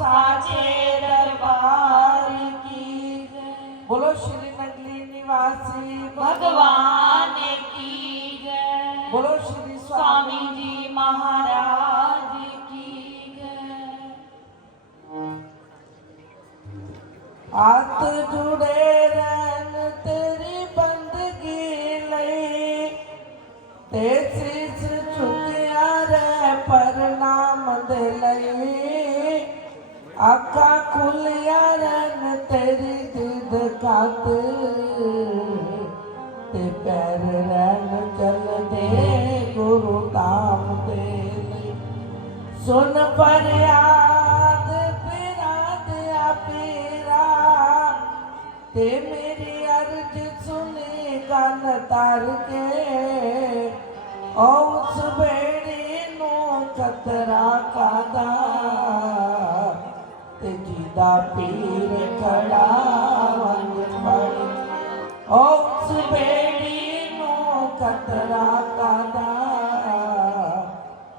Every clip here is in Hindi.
साचे दरबार की जय। बोलो श्री नगली निवासी भगवान की जय। बोलो श्री स्वामी जी महाराज की जय। हाथ जुड़े रहन तेरी बंदगी लई, ते शीस झुकिया रे प्रणाम दे लई। आखा खुलिया रहन तेरी दीद खातिर, ते पैर रहन चल दे गुरु धाम दे लई। सुन फरियाद पीरा दिया पीरा, ते मेरी अर्ज सुनी गन तार के। ओ उस बेड़ी नू खतरा कादा, ते जीदा पीर खड़ा वंज पड़। ओ उस बेड़ी नू खतरा कादा,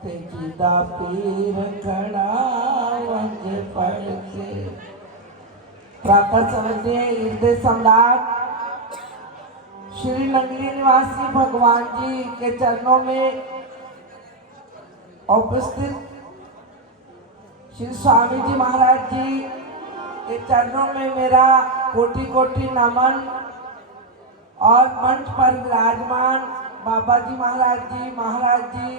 ते जीदा पीर खड़ा वंज पड़ के। प्रातः समझिए हृदय सम्राट श्री नगली निवासी भगवान जी के चरणों में उपस्थित श्री स्वामी जी महाराज जी के चरणों में मेरा कोटि कोटि नमन। और मंच पर विराजमान बाबा जी महाराज जी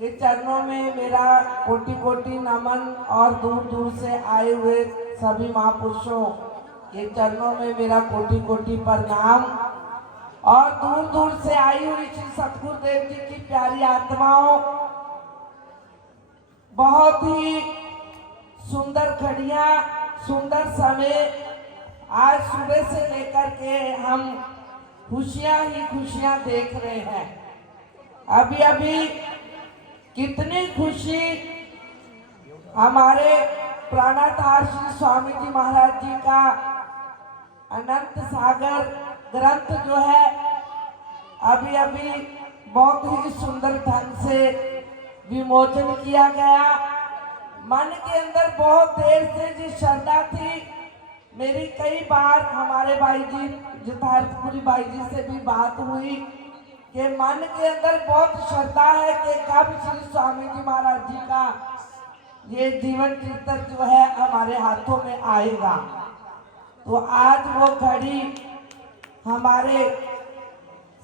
के चरणों में मेरा कोटि कोटि नमन। और दूर दूर से आए हुए सभी महापुरुषों के चरणों में मेरा कोटि कोटि प्रणाम। और दूर दूर से आई हुई श्री सतगुरुदेव जी की प्यारी आत्माओं, बहुत ही सुंदर घड़ियां, सुंदर समय। आज सुबह से लेकर के हम खुशियां ही खुशियां देख रहे हैं। अभी अभी कितनी खुशी हमारे प्राणाधार श्री स्वामी जी महाराज जी का अनंत सागर ग्रंथ जो है अभी अभी बहुत ही सुंदर ढंग से विमोचन किया गया। मन के अंदर बहुत देर से जी श्रद्धा थी। मेरी कई बार हमारे भाई जी जतारपुरी भाई जी से भी बात हुई कि मन के अंदर बहुत श्रद्धा है कि कब श्री स्वामी जी महाराज जी का ये जीवन चरित्र जो है हमारे हाथों में आएगा। तो आज वो घड़ी हमारे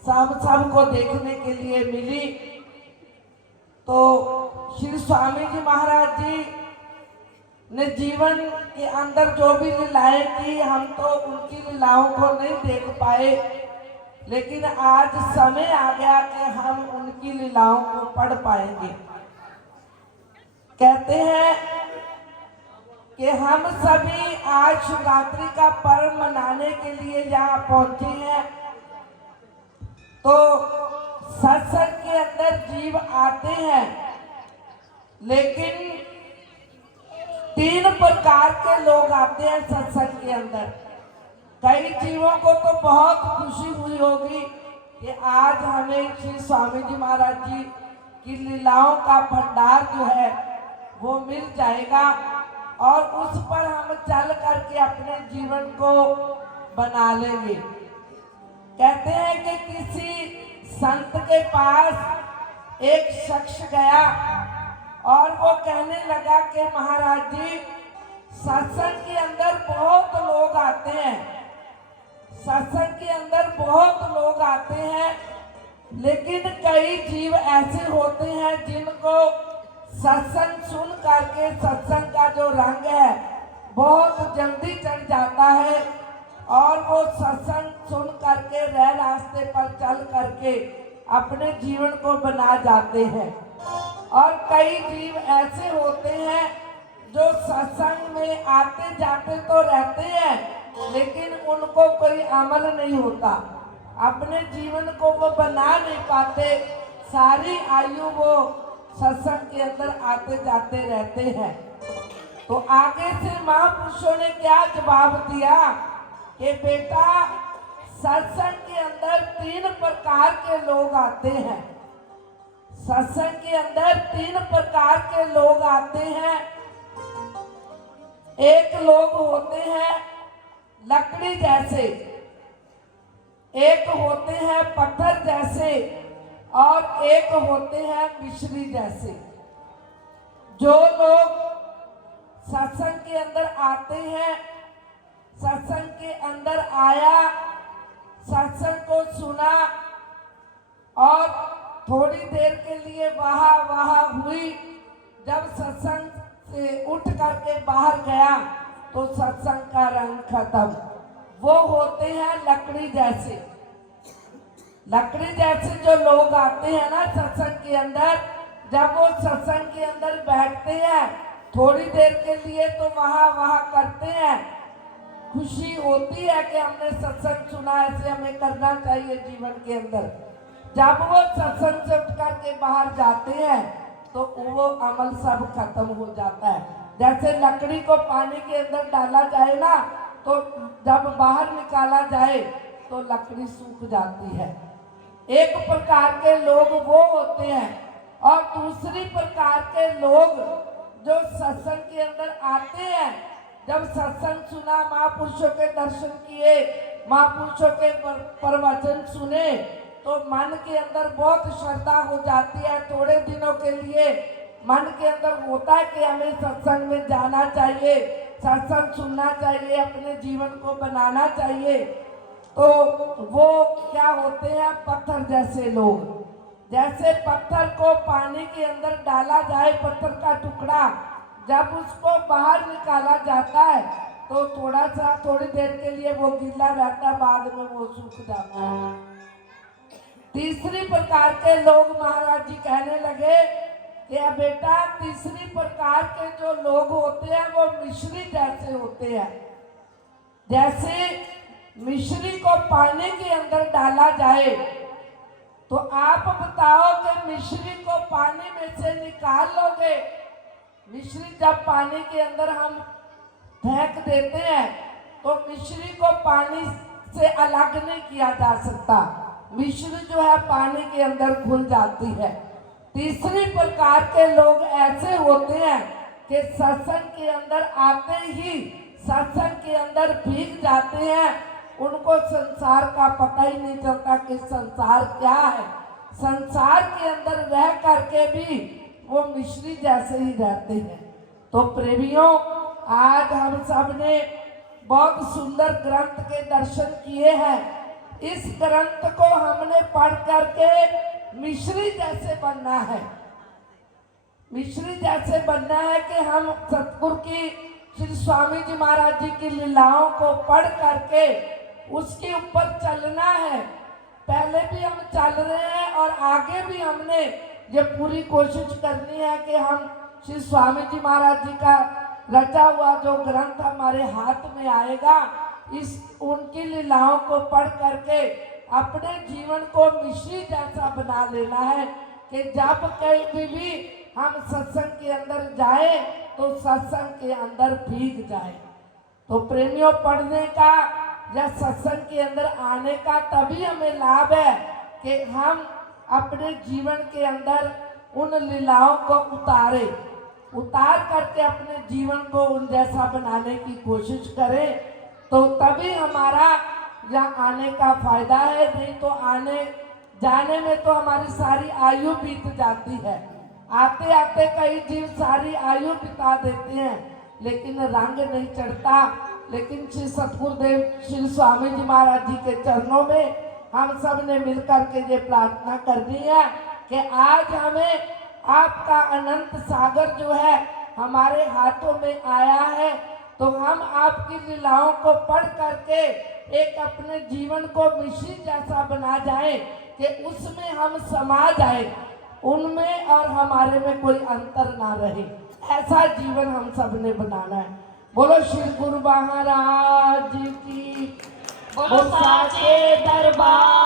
सब को देखने के लिए मिली। तो श्री स्वामी जी महाराज जी ने जीवन के अंदर जो भी लीलाएं की, हम तो उनकी लीलाओं को नहीं देख पाए, लेकिन आज समय आ गया कि हम उनकी लीलाओं को पढ़ पाएंगे। कहते हैं कि हम सभी आज शिवरात्रि का पर्व मनाने के लिए यहाँ पहुंचे हैं। तो सत्संग के अंदर जीव आते हैं, लेकिन 3 प्रकार के लोग आते हैं सत्संग के अंदर। कई जीवों को तो बहुत खुशी हुई होगी कि आज हमें श्री स्वामी जी महाराज जी की लीलाओं का भंडार जो है वो मिल जाएगा और उस पर हम चल करके अपने जीवन को बना लेंगे। कहते हैं कि किसी संत के पास एक शख्स गया और वो कहने लगा कि महाराज जी, सत्संग के अंदर बहुत लोग आते हैं, सत्संग के अंदर बहुत लोग आते हैं, लेकिन कई जीव ऐसे होते हैं जिनको सत्संग सुन करके सत्संग का जो रंग है बहुत जल्दी चढ़ जाता है और वो सत्संग सुन करके रह रास्ते पर चल करके अपने जीवन को बना जाते हैं। और कई जीव ऐसे होते हैं जो सत्संग में आते जाते तो रहते हैं, लेकिन उनको कोई अमल नहीं होता, अपने जीवन को वो बना नहीं पाते, सारी आयु वो सत्संग के अंदर आते जाते रहते हैं। तो आगे से महापुरुषों ने क्या जवाब दिया कि बेटा, सत्संग के अंदर 3 प्रकार के लोग आते हैं, सत्संग के अंदर 3 प्रकार के लोग आते हैं। एक लोग होते हैं लकड़ी जैसे, एक होते हैं पत्थर जैसे और एक होते हैं मिश्री जैसे। जो लोग सत्संग के अंदर आते हैं, सत्संग के अंदर आया, सत्संग को सुना और थोड़ी देर के लिए वाह वाह हुई, जब सत्संग से उठ करके बाहर गया तो सत्संग का रंग खत्म। वो होते हैं लकड़ी जैसे। लकड़ी जैसे जो लोग आते हैं ना सत्संग के अंदर, जब वो सत्संग के अंदर बैठते हैं थोड़ी देर के लिए तो वाह वाह करते हैं, खुशी होती है कि हमने सत्संग सुना, ऐसे हमें करना चाहिए जीवन के अंदर। जब वो सत्संग से उठ करके बाहर जाते हैं तो वो अमल सब खत्म हो जाता है। जैसे लकड़ी को पानी के अंदर डाला जाए ना, तो जब बाहर निकाला जाए तो लकड़ी सूख जाती है। एक प्रकार के लोग वो होते हैं और दूसरी प्रकार के लोग जो सत्संग के अंदर आते हैं, जब सत्संग सुना, महापुरुषों के दर्शन किए, महापुरुषों के प्रवचन सुने, तो मन के अंदर बहुत श्रद्धा हो जाती है। थोड़े दिनों के लिए मन के अंदर होता है कि हमें सत्संग में जाना चाहिए, सत्संग सुनना चाहिए, अपने जीवन को बनाना चाहिए। तो वो क्या होते हैं, पत्थर जैसे लोग। जैसे पत्थर को पानी के अंदर डाला जाए, पत्थर का टुकड़ा, जब उसको बाहर निकाला जाता है तो थोड़ी देर के लिए वो गीला रहता है, बाद में वो सूख जाता है। तीसरी प्रकार के लोग महाराज जी कहने लगे कि बेटा, तीसरी प्रकार के जो लोग होते हैं वो मिश्री जैसे होते हैं। जैसे मिश्री को पानी के अंदर डाला जाए तो आप बताओ कि मिश्री को पानी में से निकाल लोगे? मिश्री जब पानी के अंदर हम फेंक देते हैं तो मिश्री को पानी से अलग नहीं किया जा सकता। मिश्री जो है पानी के अंदर घुल जाती है। तीसरी प्रकार के लोग ऐसे होते हैं कि सत्संग के अंदर आते ही सत्संग के अंदर भीग जाते हैं। उनको संसार का पता ही नहीं चलता कि संसार क्या है। संसार के अंदर रह करके भी वो मिश्री जैसे ही रहते हैं। तो प्रेमियों, आज हम सब ने बहुत सुंदर ग्रंथ के दर्शन किए हैं। इस ग्रंथ को हमने पढ़ करके मिश्री जैसे बनना है। मिश्री जैसे बनना है कि हम सतगुरु की, श्री स्वामी जी महाराज जी की लीलाओं को पढ़ करके उसके ऊपर चलना है। पहले भी हम चल रहे हैं और आगे भी हमने ये पूरी कोशिश करनी है कि हम श्री स्वामी जी महाराज जी का रचा हुआ जो ग्रंथ हमारे हाथ में आएगा, इस उनकी लीलाओं को पढ़ करके अपने जीवन को मिश्री जैसा बना लेना है कि जब कहीं भी हम सत्संग के अंदर जाए तो सत्संग के अंदर भीग जाए। तो प्रेमियों, पढ़ने का या सत्संग के अंदर आने का तभी हमें लाभ है कि हम अपने जीवन के अंदर उन लीलाओं को उतार करके अपने जीवन को उन जैसा बनाने की कोशिश करें, तो तभी हमारा यहाँ आने का फायदा है। नहीं तो आने जाने में तो हमारी सारी आयु बीत जाती है। आते आते कई जीव सारी आयु बिता देते हैं लेकिन रंग नहीं चढ़ता। लेकिन श्री सतगुरुदेव श्री स्वामी जी महाराज जी के चरणों में हम सब ने मिलकर के ये प्रार्थना करनी है कि आज हमें आपका अनंत सागर जो है हमारे हाथों में आया है, तो हम आपकी लीलाओं को पढ़ करके एक अपने जीवन को मिश्री जैसा बना जाए कि उसमें हम समा जाए, उनमें और हमारे में कोई अंतर ना रहे। ऐसा जीवन हम सब ने बनाना है। बोलो श्री गुरु महाराज की, बोलो साचे दरबार